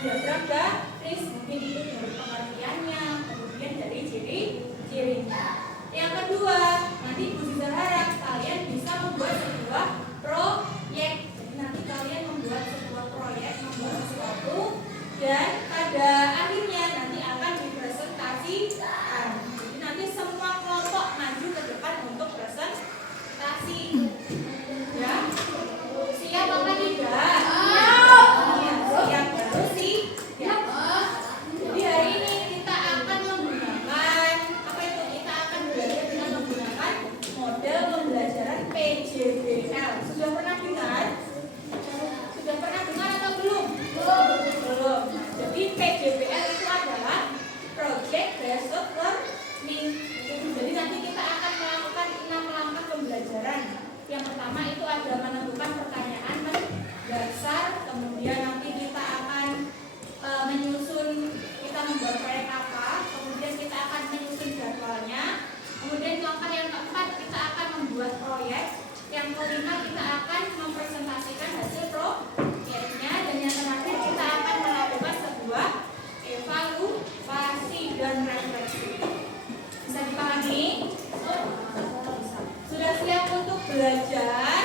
diagram garis, mungkin itu dari pengertiannya, kemudian dari ciri-cirinya. Yang kedua, nanti Bu Ziza harap kalian bisa membuat sebuah proyek. Jadi nanti kalian membuat sebuah proyek, membuat sesuatu, dan pada akhirnya nanti akan dipresentasikan. Jadi nanti semua kelompok maju ke depan untuk presentasi. Ya, siap apa tidak? Siap baru sih. Ya. Jadi hari ini kita akan menggunakan apa itu? Kita akan belajar dengan menggunakan model pembelajaran PJBL. Sudah pernah dengar? Sudah pernah dengar atau belum? Belum. Nah, jadi PJBL itu adalah Project Based Learning. Jadi nanti kita akan melakukan 6 langkah pembelajaran. Yang pertama itu ada menentukan pertanyaan mendasar, kemudian nanti kita akan menyusun, kita membuat proyek apa, kemudian kita akan menyusun jadwalnya, kemudian langkah yang keempat kita akan membuat proyek, yang kelima kita akan mempresentasikan hasil proyeknya, dan yang terakhir kita akan melakukan sebuah evaluasi dan refleksi. Bisa dipahami? Sudah siap untuk belajar?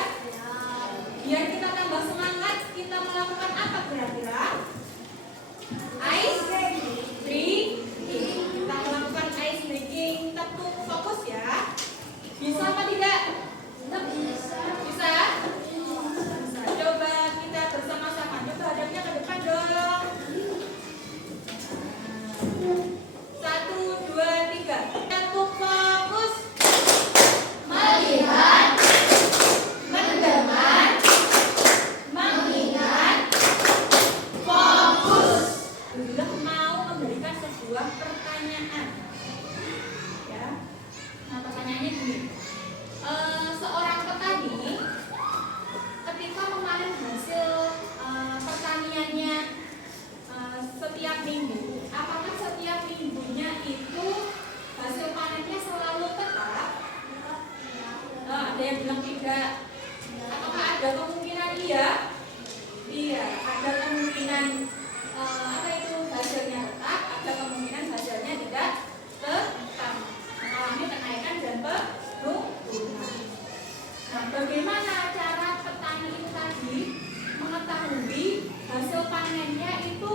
Biar kita tambah semangat, kita melakukan apa kira-kira? Ice breaking. Kita melakukan ice breaking. Tetap fokus ya. Bisa apa tidak? Bisa. Bisa? Bisa. Coba kita bersama-sama. Coba hadapnya ke depan dong. 1, 2, 3. Tetap fokus. Melihat, mendengar, mengingat, fokus. Sudah mau memberikan sebuah pertanyaan. Ya. Nah, pertanyaannya gini. Seorang petani ketika memanen hasil pertaniannya setiap minggu, apakah setiap minggunya itu hasil panennya selalu tetap? Ada yang bilang tidak. Apakah ada kemungkinan iya? Iya, ada kemungkinan apa itu hasilnya tetap, ada kemungkinan hasilnya tidak tetap, mengalami kenaikan dan penurunan. Nah, bagaimana cara petani itu tadi mengetahui hasil panennya itu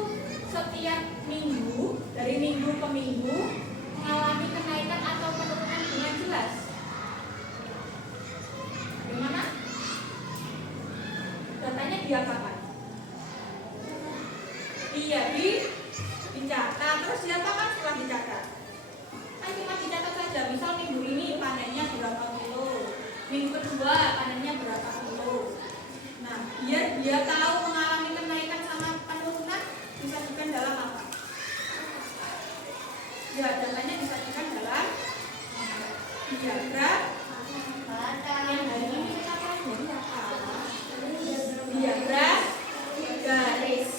setiap minggu, dari minggu ke minggu mengalami kenaikan atau penurunan dengan jelas? Bagaimana? Datanya diapakan? Iya, dicatat. Terus diapakan setelah dicatat? Kan cuma dicatat saja. Misal minggu ini panennya berapa kilo, minggu kedua panennya berapa kilo. Nah, biar dia tahu mengalami kenaikan sama penurunan, disajikan dalam apa? Ya, datanya disajikan dalam diagram. Yang hari ini kita pelajari apa? Diagram garis.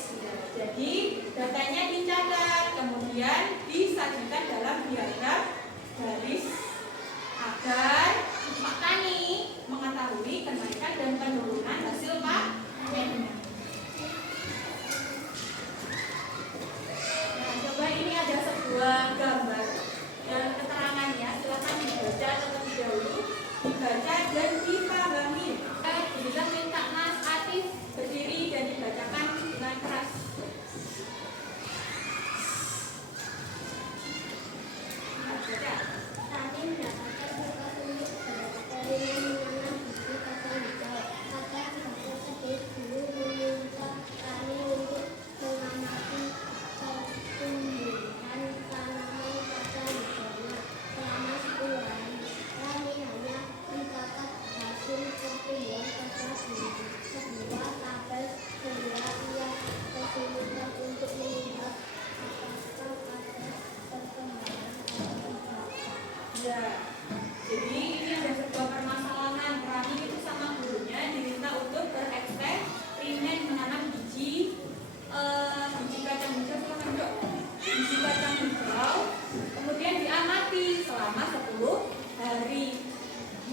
Jadi datanya dicatat, kemudian disajikan dalam diagram garis A. agar Pak Tani mengetahui kenaikan dan penurunan hasil panennya. Nah, coba ini ada sebuah gambar dan keterangannya, silakan dibaca terlebih dahulu, dibaca dan dipahami. Bisa minta Mas Atif berdiri dan dibacakan dengan keras. Tani mendapatkan petunjuk dari menanam biji kacang hijau. Maka Bapak Sedih Guru meminta Tani untuk mengamati pertumbuhan tanaman kacang hijaunya selama 10 hari. Tani hanya mencatat hasil pertumbuhan kacang hijau sebuah tabel sehingga ia kesulitan untuk melihat apakah ada perkembangan kacang hijau. Ya, jadi ini ada sebuah permasalahan. Rani itu sama gurunya diminta untuk bereksperimen menanam biji kacang hijau, biji kacang hijau, kemudian diamati selama 10 hari.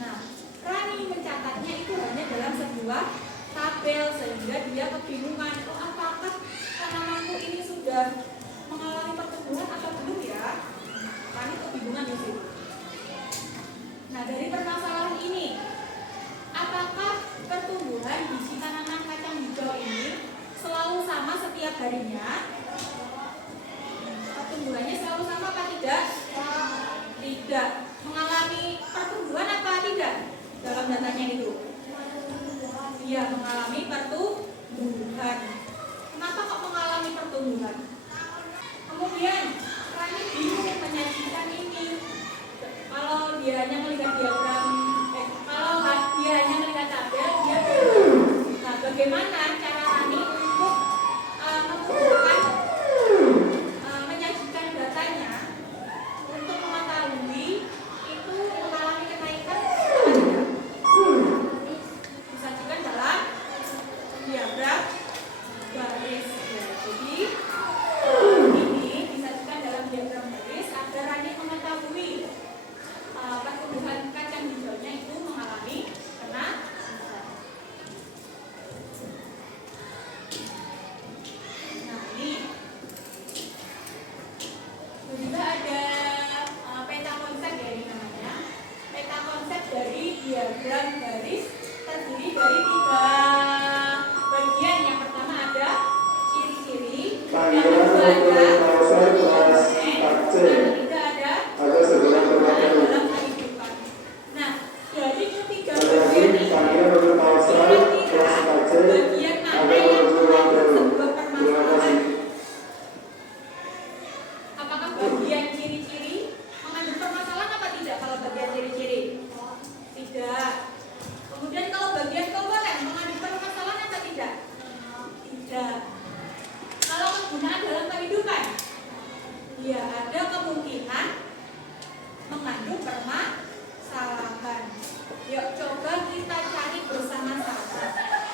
Nah, Rani mencatatnya itu hanya dalam sebuah tabel sehingga dia kebingungan. Oh, apakah tanamanku ini sudah mengalami pertumbuhan atau belum ya? Rani kebingungan di situ. Nah, dari permasalahan ini, apakah pertumbuhan biji tanaman kacang hijau ini selalu sama setiap harinya? Pertumbuhannya selalu sama apa tidak? Tidak. Mengalami pertumbuhan apa tidak? Dalam datanya itu. Iya, mengalami pertumbuhan. Kenapa kok mengalami pertumbuhan? Kemudian, Rani bingung menyajikan ini. Kalau dia hanya melihat diagram, kalau dia hanya melihat tabel, dia bingung. Nah, bagaimana cara Rani untuk mengumpulkan, menyajikan datanya untuk mengetahui itu mengalami kenaikan atau tidak? Disajikan dalam diagram garis. Ya, jadi ini disajikan dalam diagram garis agar Rani mengetahui pertumbuhan kacang hijaunya itu mengalami kenaikan. Nah, ini juga ada peta konsep ya, ini namanya peta konsep dari diagram garis, terdiri dari 3 bagian. Yang pertama ada ciri-ciri, yang kedua ada ada dalam kehidupan. Nah, dari ketiga bagian ini, kira-kira bagian mana yang mengandung sebuah permasalahan? Apakah bagian ciri-ciri mengandung permasalahan apa tidak? Kalau bagian ciri-ciri tidak. Kemudian kalau bagian komponen mengandung permasalahan apa tidak? Tidak. Kalau penggunaan dalam kehidupan, ya ada kemungkinan mengandung permasalahan. Yuk coba kita cari bersama-sama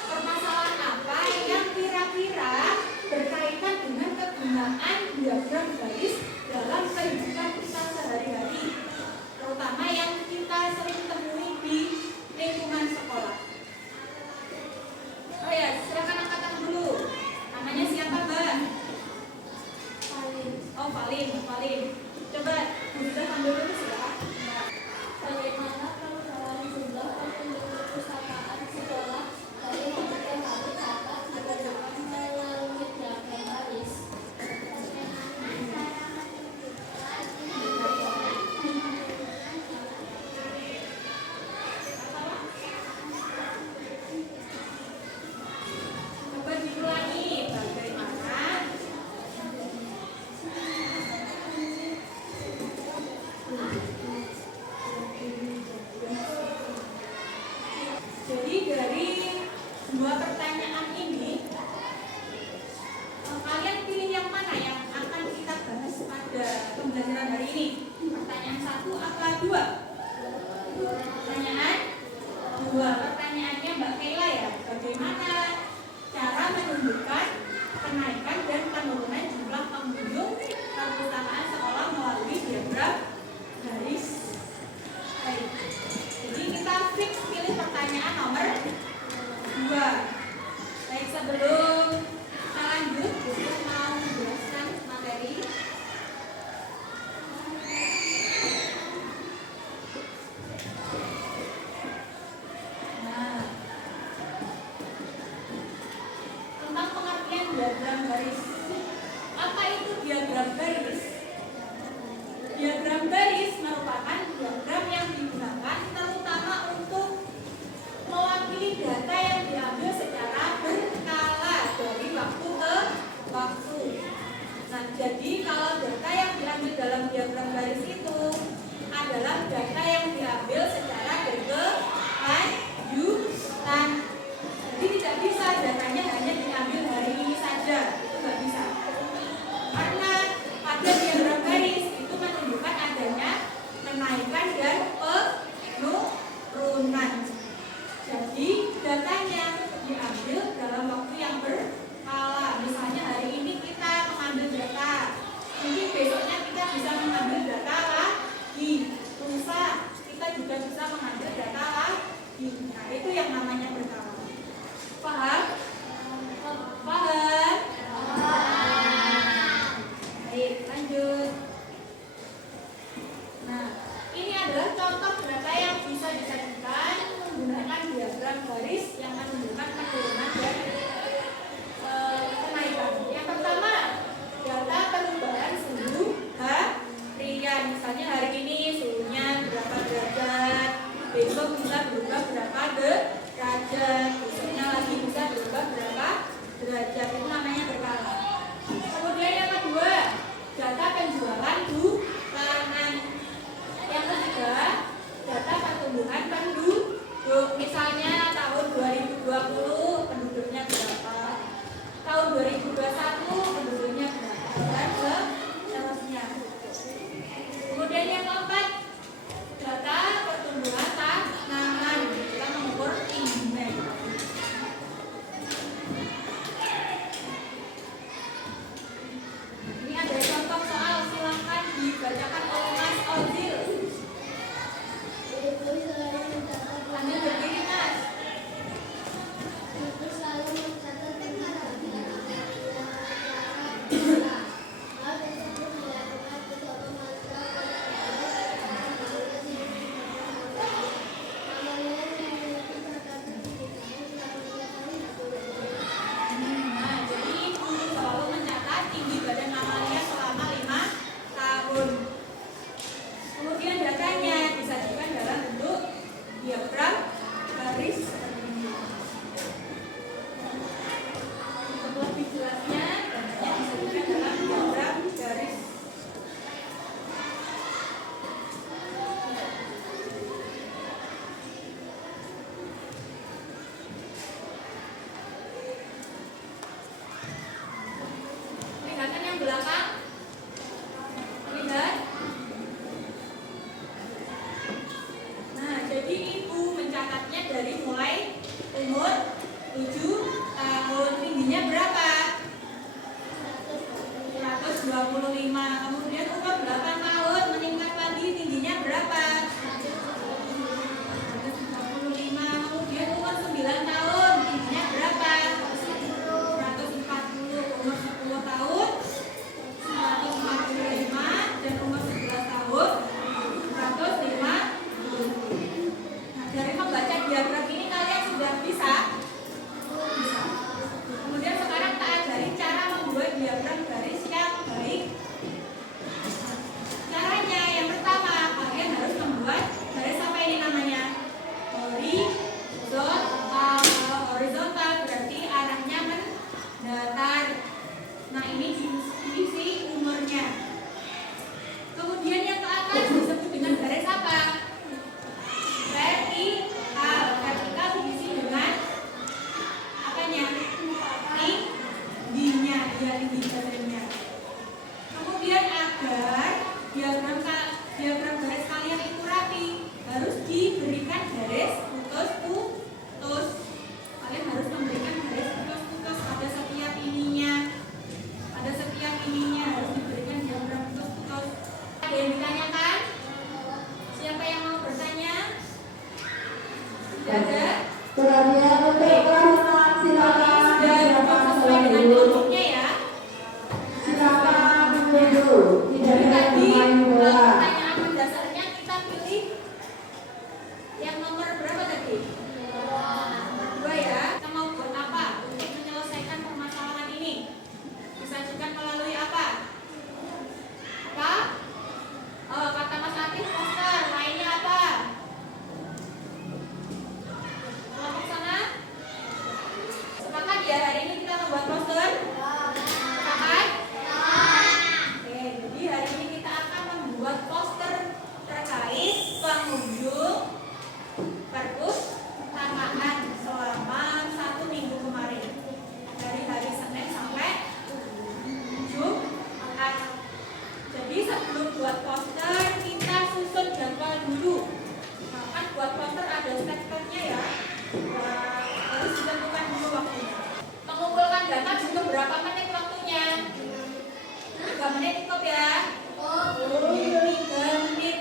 permasalahan apa yang kira-kira berkaitan dengan kegunaan diagram garis dalam kehidupan kita sehari-hari, terutama yang kita sering temui di lingkungan sekolah. Oh ya, silakan angkat tangan dulu. Namanya siapa, Mbak? Oh, Paling. Coba bisa sambil tulis ya. Bagaimana pengelolaan jumlah pertumbuhan perpustakaan sekolah dari hari ke hari dapat dikerjakan melalui diagram garis? Coba diulangi bagaimana jadi dari 2 pertanyaan ini, kalian pilih yang mana yang akan kita bahas pada pembelajaran hari ini? Pertanyaan 1 apa 2? Pertanyaan 2. Pertanyaannya Mbak Kayla ya, bagaimana cara menunjukkan kenaikan dan penurunan jumlah pengunjung perpustakaan sekolah melalui diagram garis. Baik. besok bisa berubah berapa derajat, besoknya lagi bisa berubah berapa derajat, itu namanya berkala. Kemudian yang kedua, data penjualan bulanan. Yang ketiga, data pertumbuhan penduduk. Misalnya tahun 2020 penduduknya berapa, tahun 2021 penduduknya berapa, dan seterusnya. Kemudian yang keempat, data pertumbuhan tanaman. Kita mengukur tingginya. Ini ada contoh soal, silahkan dibacakan oleh Mas Ozil. Ibu selalu mencatat Anda berdiri, Mas. Ibu selalu mencatat tentang hal tersebut dilakukan secara manual Nah, jadi ibu selalu mencatat tinggi badan Amalia selama 5 tahun. Kemudian datanya disajikan dalam bentuk diagram garis seperti ini. Untuk lebih jelasnya, datanya disajikan dalam diagram garis. Lihatkan yang belakang. Lihat. Nah, jadi ibu mencatatnya dari mulai umur 7 tahun. Tingginya berapa? 125. Kemudian umur 8 tahun meningkat lagi, tingginya berapa? 135. Kemudian umur 9 tahun tingginya berapa? 140. Umur 10 tahun 145, dan umur 11 tahun 150. Nah, dari membaca diagram ini kalian sudah bisa? Bisa. Kemudian sekarang kita ajari cara membuat diagram garis yang baik. Caranya yang pertama, kalian harus membuat garis apa ini namanya? Horizontal. Horizontal berarti arahnya mendatar. Nah, ini diisi umurnya. Kemudian yang ke atas disebut dengan garis apa? Vertikal. Vertikal diisi dengan apanya? Tingginya, ya, tinggi badannya. Kemudian agar diagram garis kalian itu rapi, harus diberikan garis putus-putus. Kalian harus memberikan garis putus-putus pada setiap ininya. Pada setiap ininya harus diberikan diagram putus-putus. Ada yang ditanyakan? Siapa yang mau bertanya? Tidak ada? Perhatian untuk kelas, silakan Sesuai dengan kelompoknya ya. silakan duduk, tidak Jadi ada tadi bermain bola. pertanyaan mendasarnya kita pilih yang nomor berapa tadi? Nomor 2 ya. Kita mau buat apa untuk menyelesaikan permasalahan ini? Disajikan melalui apa? Apa? Oh, kata Mas Atif poster. Lainnya apa? Kelompok sana? Sepakat ya, hari ini kita membuat poster? Sepakat? Oke, jadi hari ini kita akan membuat poster terkait pengunjung perpustakaan selama 1 minggu kemarin, dari hari Senin sampai Jumat. Jadi sebelum buat poster kita susun jadwal dulu. Kan buat poster ada step-stepnya ya. Nah, harus ditentukan dulu waktunya. Mengumpulkan data butuh berapa menit waktunya? 3 menit cukup ya? 3 menit.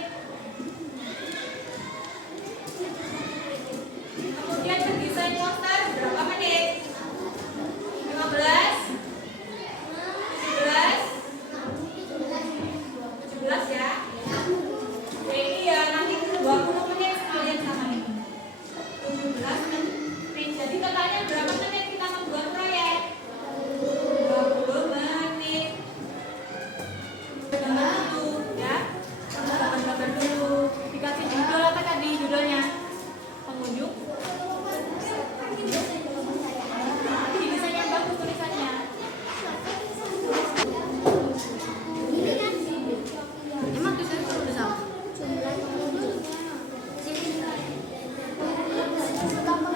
Kemudian mendesain poster berapa menit? 15? 17? 17 ya? Oke, iya nanti 20 menit sekalian sama ini. 17 menit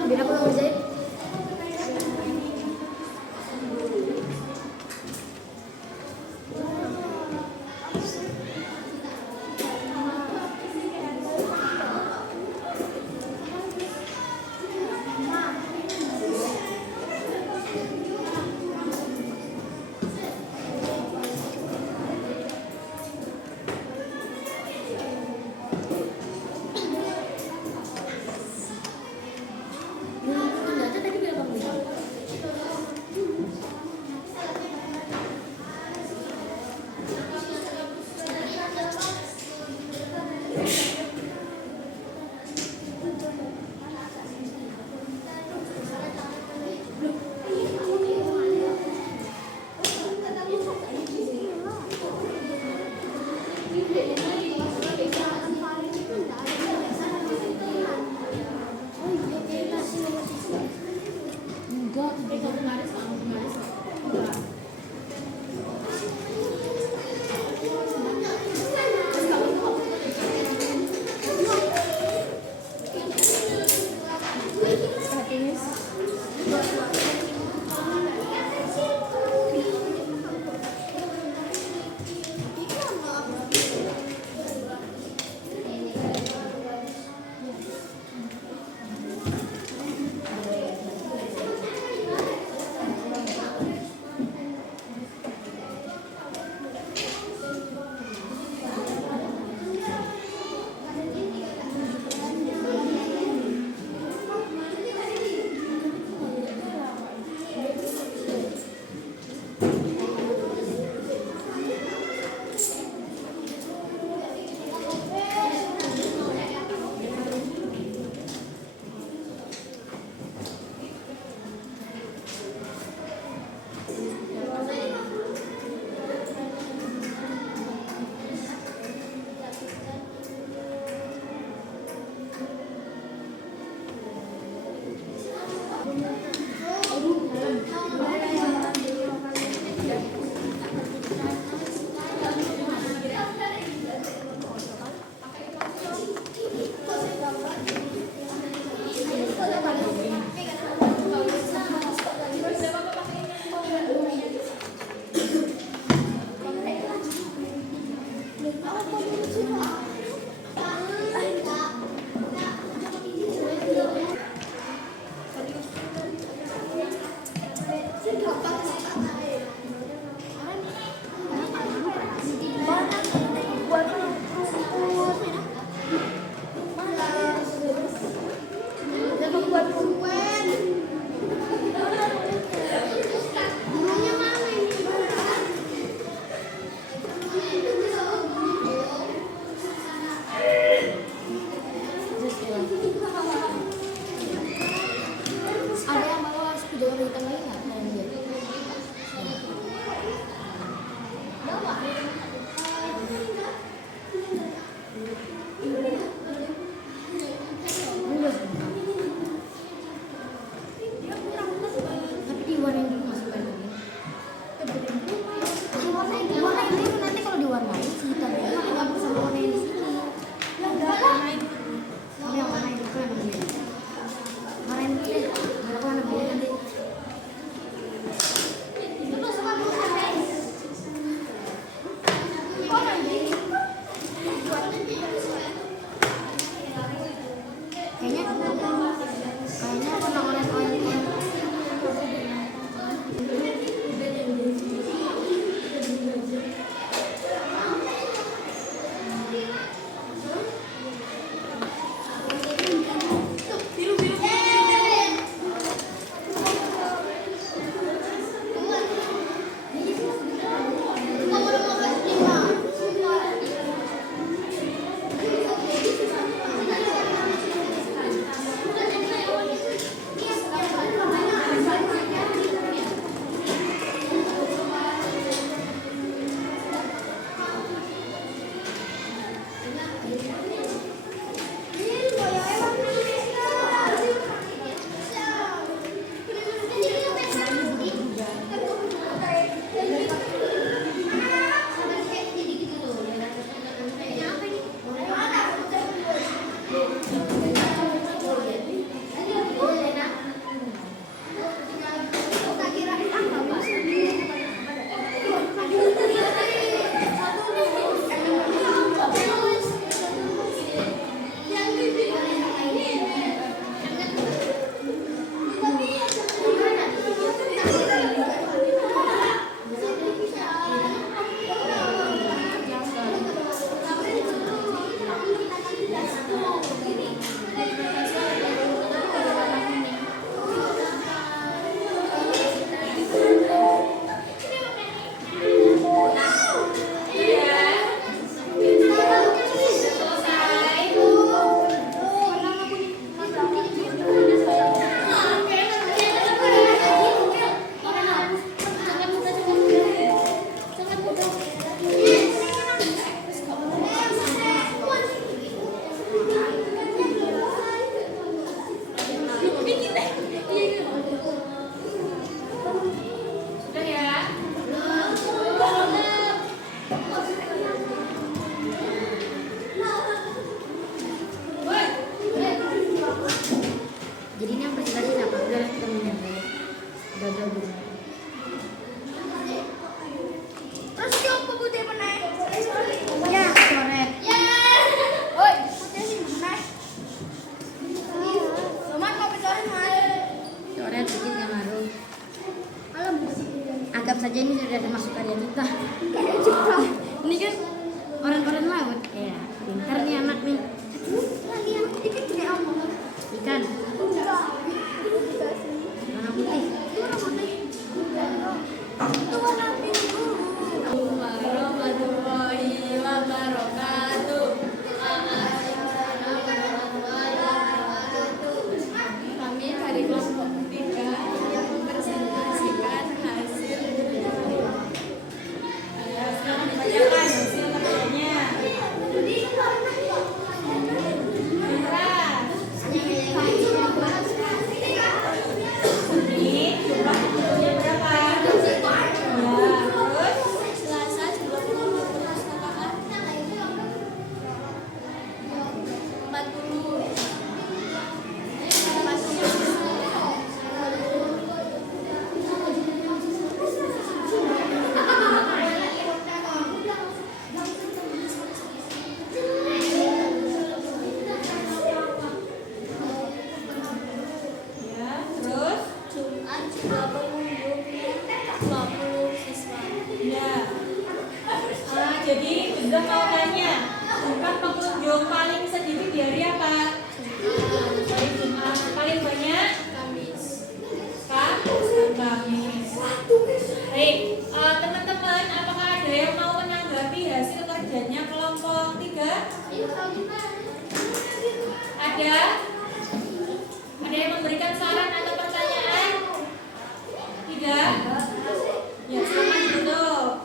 biar aku ngerjain. saja ini sudah termasuk karya kita. Ini kan orang-orang laut. Ya, pintar nih anak nih. Ikan. Warna putih. Warahmatullahi wabarakatuh. Kami dari kelompok 3 yang mempresentasikan hasil. Sekarang dibacakan hasil kerjanya. Ini jumlah bukunya berapa? Ya, terus Selasa jumlah buku perpustakaan 40. ya, terus Jumat jumlah pengunjung 20 siswa. ya. Jadi sudah mau tanya, jumlah pengunjung paling sedikit di hari apa? Hari Jumat. Paling banyak? Kamis. Kamis. Baik, teman-teman, apakah ada yang mau menanggapi hasil kerjanya kelompok 3? Ada? Ada yang memberikan saran atau pertanyaan? Tidak? Ya, silakan ditutup.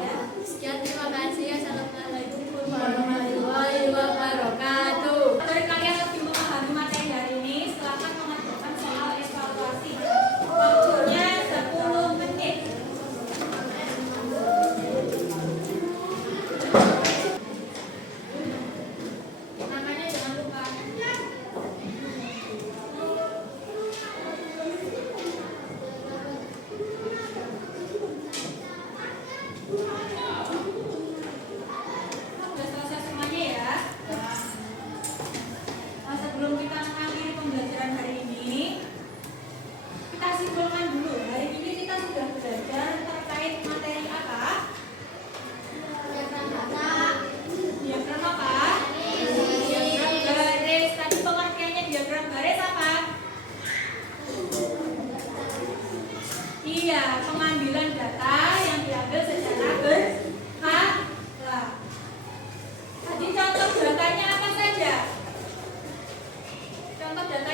Ya. Sekian, terima kasih. Assalamualaikum Warahmatullahi wabarakatuh. Bagi kalian lebih memahami materi hari ini, silakan mengerjakan soal evaluasi. Waktunya 10 menit. Namanya jangan lupa. Sudah selesai semuanya ya. Sebelum kita mengakhiri pembelajaran hari ini, kita simpulkan dulu. Hari ini kita sudah belajar terkait materi apa? Diagram apa? Diagram garis. Tadi pengertiannya diagram garis apa? Iya, pengambilan data yang diambil secara berkala. Tadi contoh datanya apa saja? Contoh data